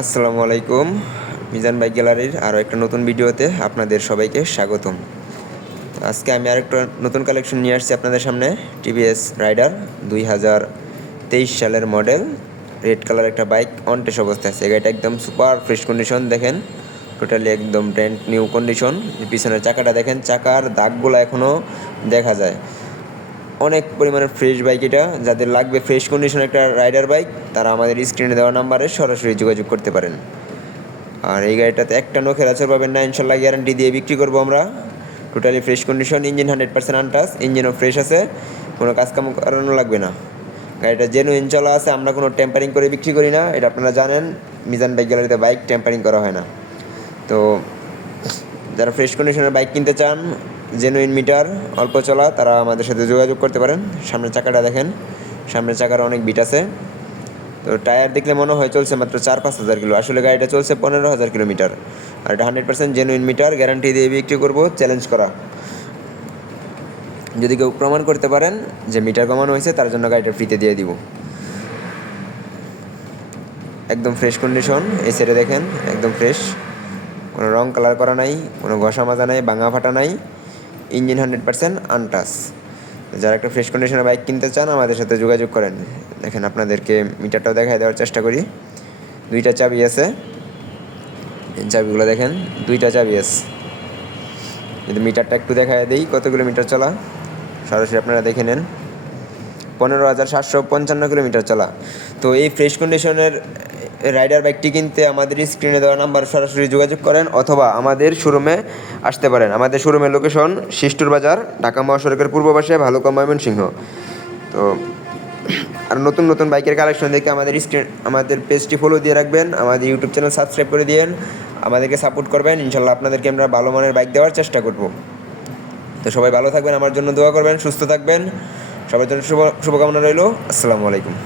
আসসালামু আলাইকুম। মিজান বাইক গ্যালারির আরও একটা নতুন ভিডিওতে আপনাদের সবাইকে স্বাগতম। আজকে আমি আরেকটা নতুন কালেকশন নিয়ে আসছি আপনাদের সামনে। টিভিএস রাইডার 2023 সালের মডেল, রেড কালার একটা বাইক অন টেস্ট অবস্থায় আছে। গাড়িটা একদম সুপার ফ্রেশ কন্ডিশন, দেখেন টোটালি একদম ব্র্যান্ড নিউ কন্ডিশন। পিছনের চাকাটা দেখেন, চাকার দাগগুলো এখনও দেখা যায়। অনেক পরিমাণে ফ্রেশ বাইক এটা। যাদের লাগবে ফ্রেশ কন্ডিশন একটা রাইডার বাইক, তারা আমাদের স্ক্রিনে দেওয়া নাম্বারে সরাসরি যোগাযোগ করতে পারেন। আর এই গাড়িটাতে একটা নখের আছর পাবেন না, ইনশাল্লাহ গ্যারান্টি দিয়ে বিক্রি করবো আমরা। Totally fresh condition, engine 100% untouched, ইঞ্জিনও ফ্রেশ আছে, কোনো কাজকাম করানো লাগবে না। গাড়িটা জেনুইন চলা আছে, আমরা কোনো টেম্পারিং করে বিক্রি করি না, এটা আপনারা জানেন। মিজান বাইক গ্যালারিতে বাইক টেম্পারিং করা হয় না। তো যারা ফ্রেশ কন্ডিশনের বাইক কিনতে চান, জেনুইন মিটার, অল্প চলা, তারা আমাদের সাথে যোগাযোগ করতে পারেন। সামনের চাকাটা দেখেন, সামনের চাকার অনেক বিট আছে। তো টায়ার দেখলে মনে হয় চলছে মাত্র 4-5 হাজার কিলো, আসলে গাড়িটা চলছে 15,000 কিলোমিটার। আর এটা 100% জেনুইন মিটার, গ্যারান্টি দিয়ে বিক্রি করবো, চ্যালেঞ্জ করা। যদি কেউ প্রমাণ করতে পারেন যে মিটার কমানো হয়েছে, তার জন্য গাড়িটা ফ্রিতে দিয়ে দিব। একদম ফ্রেশ কন্ডিশন, এই সাইডে দেখেন একদম ফ্রেশ, কোনো রং কালার করা নাই, কোনো ঘষা মাজা নাই, ভাঙা ফাটা নাই, ইঞ্জিন 100% আনটাচ। যারা একটা ফ্রেশ কন্ডিশনের বাইক কিনতে চান, আমাদের সাথে যোগাযোগ করেন। দেখেন আপনাদেরকে মিটারটাও দেখায় দেওয়ার চেষ্টা করি। 2টা চাবি আছে, চাবিগুলো দেখেন, 2টা চাবি আছে। যদি মিটারটা একটু দেখায় দিই কত কিলোমিটার চলা, সরাসরি আপনারা দেখে নেন। 15,755 কিলোমিটার চলা। তো এই ফ্রেশ কন্ডিশনের রাইডার বাইকটি কিনতে আমাদের স্ক্রিনে দেওয়া নাম্বার সরাসরি যোগাযোগ করেন, অথবা আমাদের শোরুমে আসতে পারেন। আমাদের শোরুমের লোকেশন শিষ্টুর বাজার, ঢাকা মহাসড়কের পূর্ব পাশে, ভালুকা, ময়মনসিংহ। তো আর নতুন নতুন বাইকের কালেকশন দেখে আমাদের পেজটি ফলো দিয়ে রাখবেন, আমাদের ইউটিউব চ্যানেল সাবস্ক্রাইব করে দিন, আমাদেরকে সাপোর্ট করবেন। ইনশাল্লাহ আপনাদেরকে আমরা ভালো মানের বাইক দেওয়ার চেষ্টা করব। তো সবাই ভালো থাকবেন, আমার জন্য দোয়া করবেন, সুস্থ থাকবেন। সবার জন্য শুভকামনা রইল। আসসালামু আলাইকুম।